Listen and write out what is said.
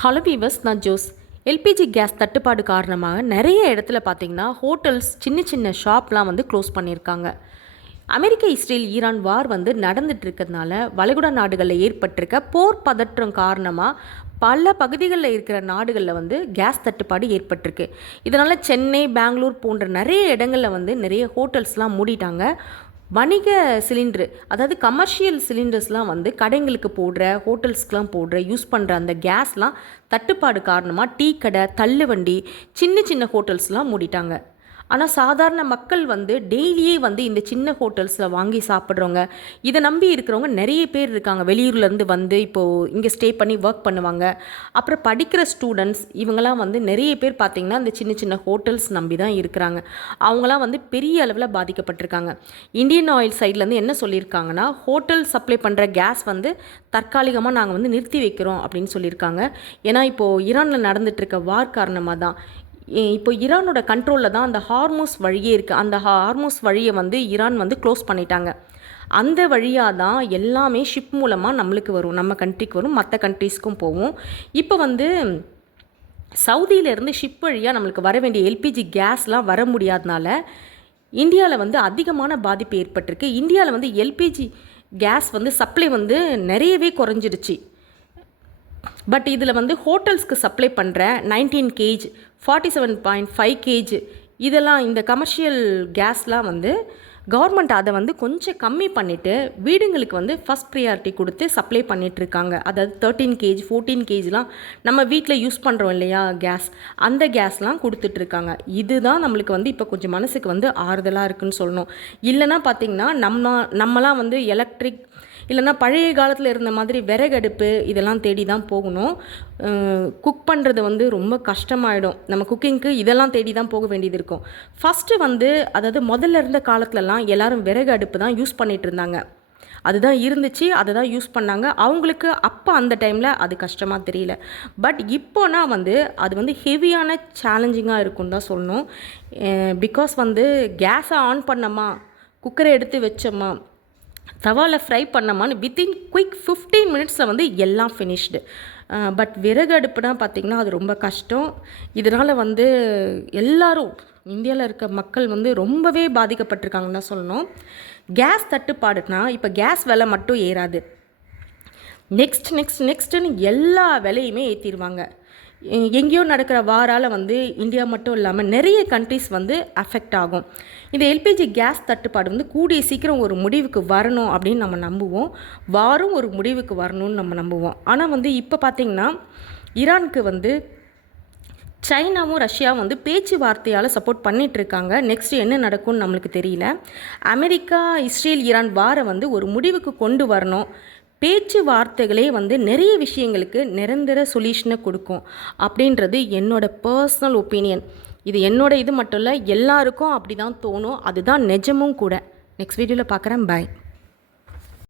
Hello viewers, நான் Jose. LPG gas தட்டுப்பாடு காரணமாக நிறைய இடத்துல பார்த்திங்கன்னா ஹோட்டல்ஸ், சின்ன சின்ன ஷாப்லாம் வந்து க்ளோஸ் பண்ணியிருக்காங்க. அமெரிக்க, இஸ்ரேல், ஈரான் வார் வந்து நடந்துட்டு இருக்கிறதுனால வளைகுடா நாடுகளில் ஏற்பட்டிருக்க போர் பதற்றம் காரணமாக பல பகுதிகளில் இருக்கிற நாடுகளில் வந்து கேஸ் தட்டுப்பாடு ஏற்பட்டிருக்கு. இதனால் சென்னை, பெங்களூர் போன்ற நிறைய இடங்களில் வந்து நிறைய ஹோட்டல்ஸ்லாம் மூடிட்டாங்க. வணிக சிலிண்டரு, அதாவது கமர்ஷியல் சிலிண்டர்ஸ்லாம் வந்து கடைங்களுக்கு போடுற, ஹோட்டல்ஸ்க்கெலாம் போடுற, யூஸ் பண்ணுற அந்த கேஸ்லாம் தட்டுப்பாடு காரணமாக டீ கடை, தள்ளுவண்டி, சின்ன சின்ன ஹோட்டல்ஸ்லாம் மூடிட்டாங்க. ஆனால் சாதாரண மக்கள் வந்து டெய்லியே வந்து இந்த சின்ன ஹோட்டல்ஸில் வாங்கி சாப்பிட்றவங்க, இதை நம்பி இருக்கிறவங்க நிறைய பேர் இருக்காங்க. வெளியூர்லேருந்து வந்து இப்போது இங்கே ஸ்டே பண்ணி ஒர்க் பண்ணுவாங்க. அப்புறம் படிக்கிற ஸ்டூடெண்ட்ஸ், இவங்களாம் வந்து நிறைய பேர் பார்த்திங்கன்னா இந்த சின்ன சின்ன ஹோட்டல்ஸ் நம்பி தான் இருக்கிறாங்க. அவங்களாம் வந்து பெரிய அளவில் பாதிக்கப்பட்டிருக்காங்க. இந்தியன் ஆயில் சைட்லேருந்து என்ன சொல்லியிருக்காங்கன்னா, ஹோட்டல் சப்ளை பண்ணுற கேஸ் வந்து தற்காலிகமாக நாங்கள் வந்து நிறுத்தி வைக்கிறோம் அப்படின்னு சொல்லியிருக்காங்க. ஏன்னா இப்போது ஈரானில் நடந்துகிட்ருக்க வார் காரணமாக தான். இப்போ ஈரானோட கண்ட்ரோலில் தான் அந்த ஹார்மோஸ் வழியே இருக்குது. அந்த ஹார்மோஸ் வழியை வந்து ஈரான் வந்து க்ளோஸ் பண்ணிட்டாங்க. அந்த வழியாக தான் எல்லாமே ஷிப் மூலமாக நம்மளுக்கு வரும், நம்ம கண்ட்ரிக்கு வரும், மற்ற கண்ட்ரீஸ்க்கும் போகும். இப்போ வந்து சவுதியிலேருந்து ஷிப் வழியாக நம்மளுக்கு வர வேண்டிய எல்பிஜி கேஸ்லாம் வர முடியாதனால இந்தியாவில் வந்து அதிகமான பாதிப்பு ஏற்பட்டிருக்கு. இந்தியாவில் வந்து எல்பிஜி கேஸ் வந்து சப்ளை வந்து நிறையவே குறைஞ்சிடுச்சு. பட் இதில் வந்து ஹோட்டல்ஸ்க்கு சப்ளை பண்ணுற 19 கேஜ், 47.5 கேஜ், இதெல்லாம் இந்த கமர்ஷியல் கேஸ்லாம் வந்து கவர்மெண்ட் அதை வந்து கொஞ்சம் கம்மி பண்ணிவிட்டு வீடுங்களுக்கு வந்து ஃபஸ்ட் ப்ரியாரிட்டி கொடுத்து சப்ளை பண்ணிகிட்ருக்காங்க. அதாவது 13 கேஜ், 14 கேஜ்லாம் நம்ம வீட்டில் யூஸ் பண்ணுறோம் இல்லையா கேஸ், அந்த கேஸ்லாம் கொடுத்துட்ருக்காங்க. இதுதான் நம்மளுக்கு வந்து இப்போ கொஞ்சம் மனசுக்கு வந்து ஆறுதலாக இருக்குதுன்னு சொல்லணும். இல்லைனா பார்த்திங்கன்னா நம்மலாம் வந்து எலக்ட்ரிக், இல்லைனா பழைய காலத்தில் இருந்த மாதிரி விறகடுப்பு இதெல்லாம் தேடி தான் போகணும். குக் பண்ணுறது வந்து ரொம்ப கஷ்டமாயிடும். நம்ம குக்கிங்க்கு இதெல்லாம் தேடி தான் போக வேண்டியது இருக்கும். ஃபஸ்ட்டு வந்து அதாவது முதல்ல இருந்த காலத்துலலாம் எல்லோரும் விறகு அடுப்பு தான் யூஸ் பண்ணிகிட்டு இருந்தாங்க. அதுதான் இருந்துச்சு, அதை தான் யூஸ் பண்ணாங்க. அவங்களுக்கு அப்போ அந்த டைமில் அது கஷ்டமாக தெரியல. பட் இப்போனா வந்து அது வந்து ஹெவியான சேலஞ்சிங்காக இருக்குன்னு தான் சொல்லணும். பிகாஸ் வந்து கேஸை ஆன் பண்ணோமா, குக்கரை எடுத்து வச்சோமா, தவாவில் ஃப்ரை பண்ணமான்னு வித்தின் குயிக் 15 மினிட்ஸில் வந்து எல்லாம் ஃபினிஷ்டு. பட் விறகு அடுப்புனா பார்த்திங்கன்னா அது ரொம்ப கஷ்டம். இதனால் வந்து எல்லோரும் இந்தியாவில் இருக்க மக்கள் வந்து ரொம்பவே பாதிக்கப்பட்டிருக்காங்கன்னு தான் சொல்லணும். கேஸ் தட்டுப்பாடுனா இப்போ கேஸ் விலை மட்டும் ஏறாது, நெக்ஸ்ட்டுன்னு எல்லா விலையுமே ஏற்றிடுவாங்க. எங்கேயோ நடக்கிற வாரால் வந்து இந்தியா மட்டும் இல்லாமல் நிறைய கண்ட்ரிஸ் வந்து அஃபெக்ட் ஆகும். இந்த எல்பிஜி கேஸ் தட்டுப்பாடு வந்து கூடிய சீக்கிரம் ஒரு முடிவுக்கு வரணும் அப்படின்னு நம்ம நம்புவோம். வாரம் ஒரு முடிவுக்கு வரணும்னு நம்ம நம்புவோம். ஆனால் வந்து இப்போ பார்த்திங்கன்னா ஈரானுக்கு வந்து சைனாவும் ரஷ்யாவும் வந்து பேச்சுவார்த்தையால் சப்போர்ட் பண்ணிகிட்ருக்காங்க. நெக்ஸ்ட் என்ன நடக்கும்னு நம்மளுக்கு தெரியல. அமெரிக்கா, இஸ்ரேல், ஈரான் வாரை வந்து ஒரு முடிவுக்கு கொண்டு வரணும். பேச்சுவார்த்தைகளே வந்து நிறைய விஷயங்களுக்கு நிரந்தர சொல்யூஷனை கொடுக்கும் அப்படின்றது என்னோட பர்சனல் ஒப்பீனியன். இது என்னோட இது மட்டும் இல்லை, எல்லாருக்கும் அப்படி தான் தோணும். அதுதான் நிஜமும் கூட. நெக்ஸ்ட் வீடியோவில் பார்க்குறேன். பாய்.